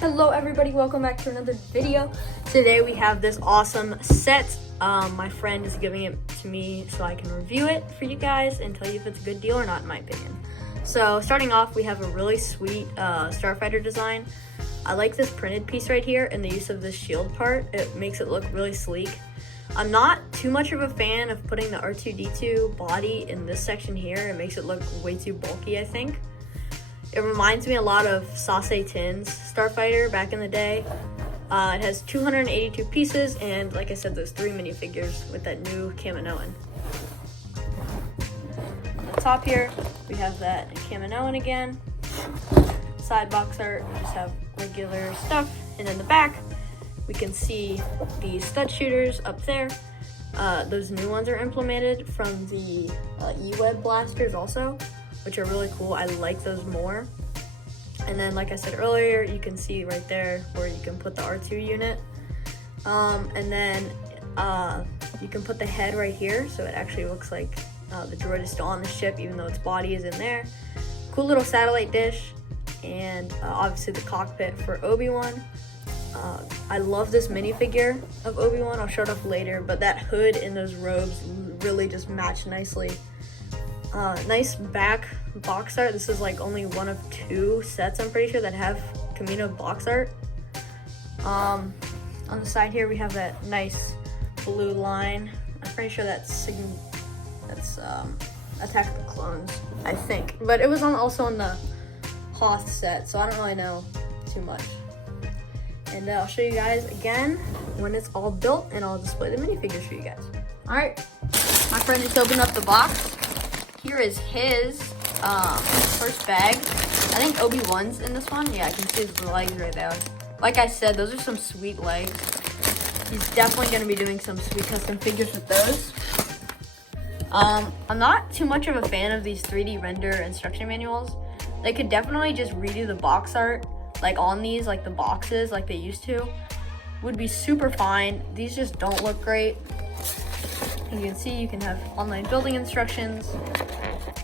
Hello everybody, welcome back to another video. Today we have this awesome set. My friend is giving it to me so I can review it for you guys and tell you if it's a good deal or not, in my opinion. So starting off, we have a really sweet starfighter design. I like this printed piece right here and the use of this shield part. It makes it look really sleek. I'm not too much of a fan of putting the R2-D2 body in this section here. It makes it look way too bulky, I think. It reminds me a lot of Sase Tin's Starfighter back in the day. It has 282 pieces and, like I said, those 3 minifigures with that new Kaminoan. On the top here, we have that Kaminoan again. Side box art, we just have regular stuff. And in the back, we can see the stud shooters up there. Those new ones are implemented from the E-Web blasters also, which are really cool. I like those more. And then, like I said earlier, you can see right there where you can put the R2 unit. And then you can put the head right here, so it actually looks like the droid is still on the ship, even though its body is in there. Cool little satellite dish, and obviously the cockpit for Obiwan. I love this minifigure of Obiwan. I'll show it off later, but that hood and those robes really just match nicely. Nice back box art. This is like only one of 2 sets, I'm pretty sure, that have Kamino box art. On the side here, we have that nice blue line. I'm pretty sure that's Attack of the Clones, I think. But it was also on the Hoth set, so I don't really know too much. And I'll show you guys again when it's all built, and I'll display the minifigures for you guys. All right, my friend just opened up the box. Here is his first bag. I think Obi-Wan's in this one. Yeah, I can see his legs right there. Like I said, those are some sweet legs. He's definitely going to be doing some sweet custom figures with those. I'm not too much of a fan of these 3D render instruction manuals. They could definitely just redo the box art, like on these, like the boxes, like they used to. Would be super fine. These just don't look great. As you can see, you can have online building instructions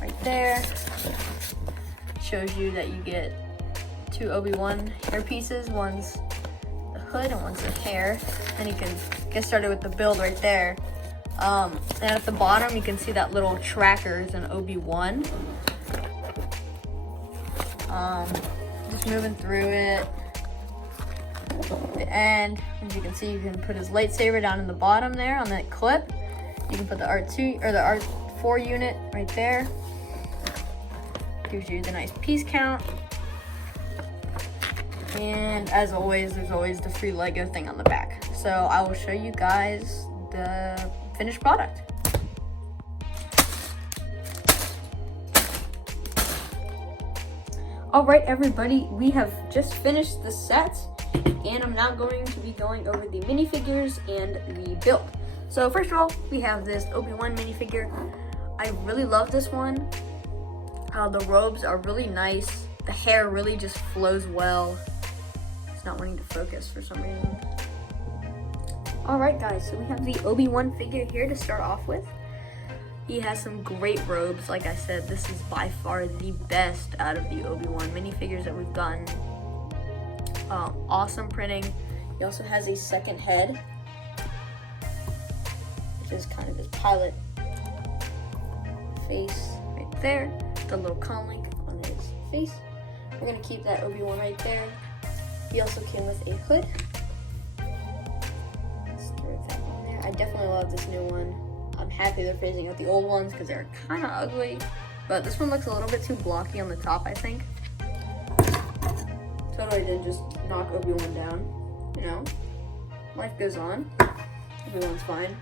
right there. Shows you that you get 2 Obi-Wan hair pieces. One's the hood and one's the hair. And you can get started with the build right there. And at the bottom, you can see that little tracker is an Obi-Wan. Just moving through it. And as you can see, you can put his lightsaber down in the bottom there on that clip. You can put the R2 or the R4 unit right there. Gives you the nice piece count. And as always, there's always the free Lego thing on the back. So I will show you guys the finished product. All right, everybody, we have just finished the set, and I'm now going to be going over the minifigures and the build. So first of all, we have this Obi-Wan minifigure. I really love this one. The robes are really nice. The hair really just flows well. It's not wanting to focus for some reason. All right, guys, so we have the Obi-Wan figure here to start off with. He has some great robes. Like I said, this is by far the best out of the Obi-Wan minifigures that we've gotten. Awesome printing. He also has a second head, which is kind of his pilot face right there. The little comlink on his face. We're gonna keep that Obi-Wan right there. He also came with a hood. Let's throw that on there. I definitely love this new one. I'm happy they're phasing out the old ones because they're kind of ugly. But this one looks a little bit too blocky on the top, I think. Totally did just knock Obi-Wan down. You know, life goes on. Obi-Wan's fine.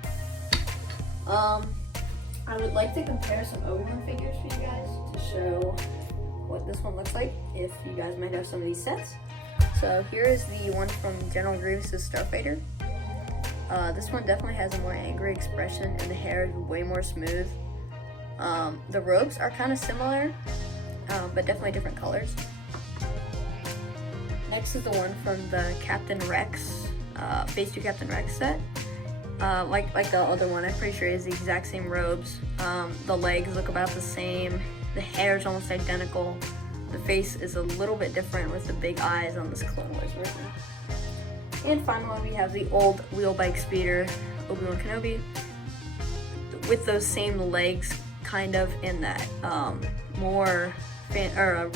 I would like to compare some Obi-Wan figures for you guys to show what this one looks like, if you guys might have some of these sets. So here is the one from General Grievous' Starfighter. This one definitely has a more angry expression, and the hair is way more smooth. The robes are kind of similar, but definitely different colors. Next is the one from the Captain Rex, Phase 2 Captain Rex set. Like the other one, I'm pretty sure it is the exact same robes. The legs look about the same. The hair is almost identical. the face is a little bit different with the big eyes on this Clone Wars version. And finally, we have the old wheel bike speeder, Obiwan Kenobi, with those same legs, kind of, in that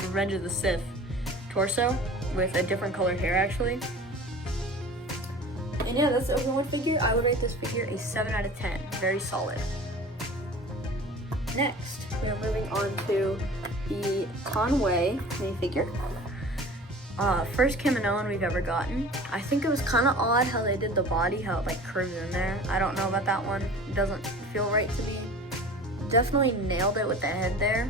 Revenge of the Sith torso, with a different colored hair, actually. And yeah, that's the Obiwan figure. I would rate this figure a 7 out of 10. Very solid. Next, we are moving on to the Conway minifigure. First Kaminoan we've ever gotten. I think it was kind of odd how they did the body, how it like curves in there. I don't know about that one. It doesn't feel right to me. Definitely nailed it with the head there.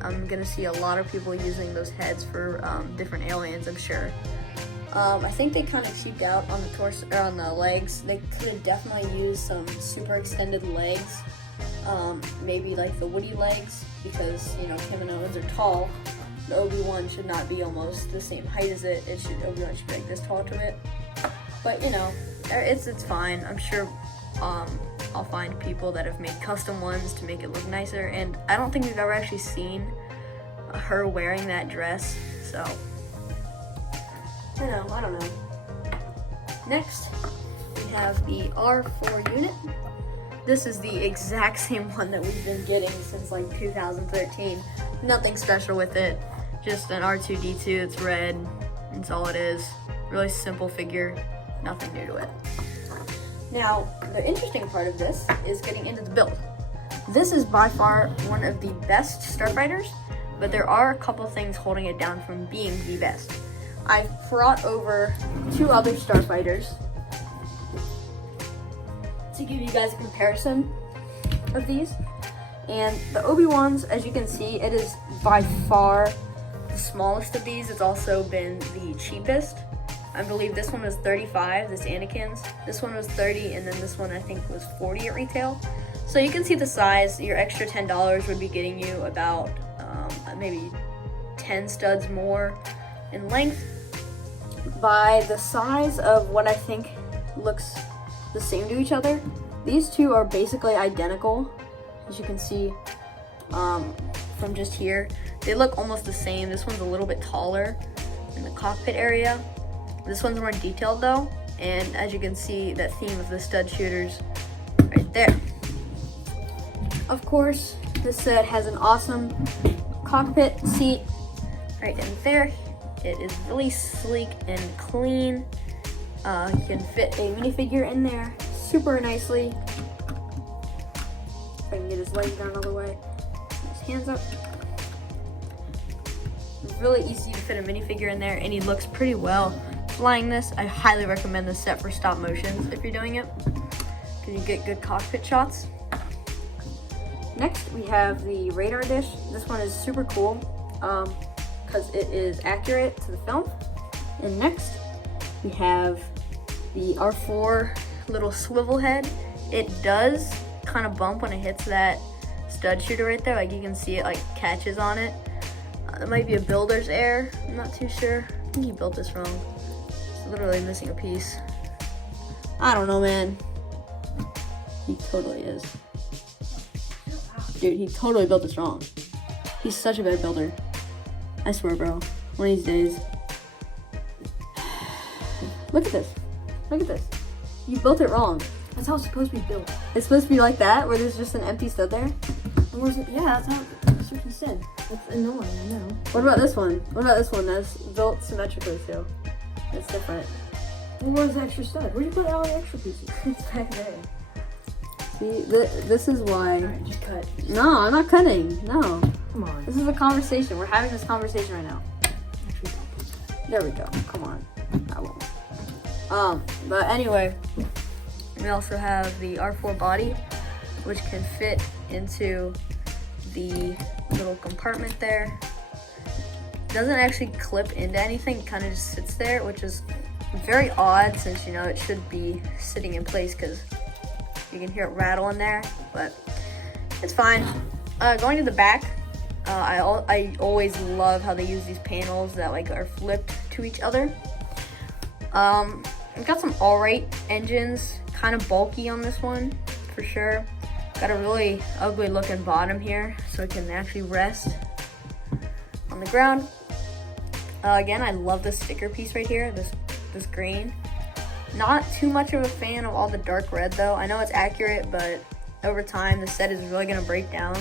I'm gonna see a lot of people using those heads for different aliens, I'm sure. I think they kind of cheaped out on the torso or on the legs. They could have definitely used some super extended legs. Maybe like the Woody legs, because you know Kaminoans are tall. The Obi-Wan should not be almost the same height as it. Obi-Wan should be like this tall to it. But you know, it's fine. I'm sure I'll find people that have made custom ones to make it look nicer. And I don't think we've ever actually seen her wearing that dress. So I don't know. Next, we have the R4 unit. This is the exact same one that we've been getting since like 2013. Nothing special with it. Just an R2-D2, it's red, that's all it is. Really simple figure, nothing new to it. Now, the interesting part of this is getting into the build. This is by far one of the best starfighters, but there are a couple things holding it down from being the best. I've brought over 2 other starfighters to give you guys a comparison of these. And the Obi-Wans, as you can see, it is by far the smallest of these. It's also been the cheapest. I believe this one was $35, this Anakin's. This one was $30, and then this one I think was $40 at retail. So you can see the size. Your extra $10 would be getting you about maybe 10 studs more in length. By the size of what I think looks the same to each other, these two are basically identical. As you can see from just here, they look almost the same. This one's a little bit taller in the cockpit area. This one's more detailed though, and as you can see, that theme of the stud shooters right there. Of course, this set has an awesome cockpit seat right in there. It is really sleek and clean. You can fit a minifigure in there super nicely. If I can get his legs down all the way, his hands up. It's really easy to fit a minifigure in there, and he looks pretty well flying this. I highly recommend this set for stop motions if you're doing it, because you get good cockpit shots. Next, we have the radar dish. This one is super cool because it is accurate to the film. And next, we have the R4 little swivel head. It does kind of bump when it hits that stud shooter right there. Like you can see it like catches on it. It might be a builder's error. I'm not too sure. I think he built this wrong. It's literally missing a piece. I don't know, man. He totally is. Dude, he totally built this wrong. He's such a bad builder. I swear, bro. One of these days. Look at this. Look at this. You built it wrong. That's how it's supposed to be built. It's supposed to be like that, where there's just an empty stud there? Yeah, that's how it's freaking said. That's annoying, I know. What about this one? What about this one that's built symmetrically too? It's different. Well, where's the extra stud? Where'd you put all the extra pieces? It's back there. See, this is why. Alright, just cut. No, I'm not cutting. No. Come on. This is a conversation. We're having this conversation right now. Actually, don't. There we go. Come on. I won't. But anyway, we also have the R4 body, which can fit into the little compartment there. Doesn't actually clip into anything. It kind of just sits there, which is very odd since, you know, it should be sitting in place because you can hear it rattle in there, but it's fine. Going to the back, I always love how they use these panels that like are flipped to each other. We've got some alright engines, kind of bulky on this one for sure. Got a really ugly looking bottom here, so it can actually rest on the ground. Again, I love this sticker piece right here, this green. Not too much of a fan of all the dark red though. I know it's accurate, but over time the set is really gonna break down.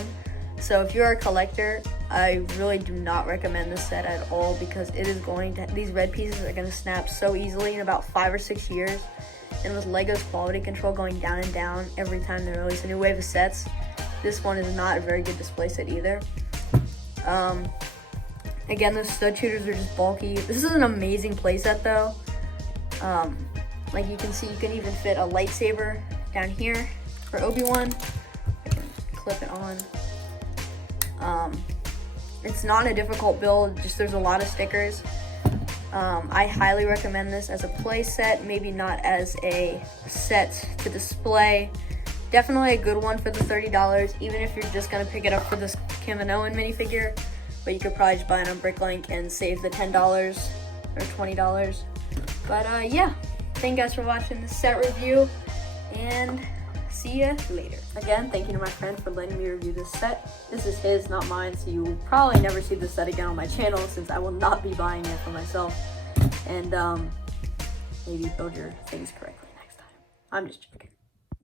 So if you're a collector, I really do not recommend this set at all, because it is these red pieces are gonna snap so easily in about 5 or 6 years. And with LEGO's quality control going down and down every time they release a new wave of sets, this one is not a very good display set either. Again, the stud shooters are just bulky. This is an amazing playset though. Like you can see, you can even fit a lightsaber down here for Obiwan. I can clip it on. It's not a difficult build, just there's a lot of stickers. I highly recommend this as a play set, maybe not as a set to display. Definitely a good one for the $30, even if you're just gonna pick it up for this Kaminoan minifigure. But you could probably just buy it on Bricklink and save the $10 or $20. But yeah, thank you guys for watching this set review, and see ya later. Again, thank you to my friend for letting me review this set. This is his, not mine, so you will probably never see this set again on my channel, since I will not be buying it for myself. And maybe build your things correctly next time. I'm just joking.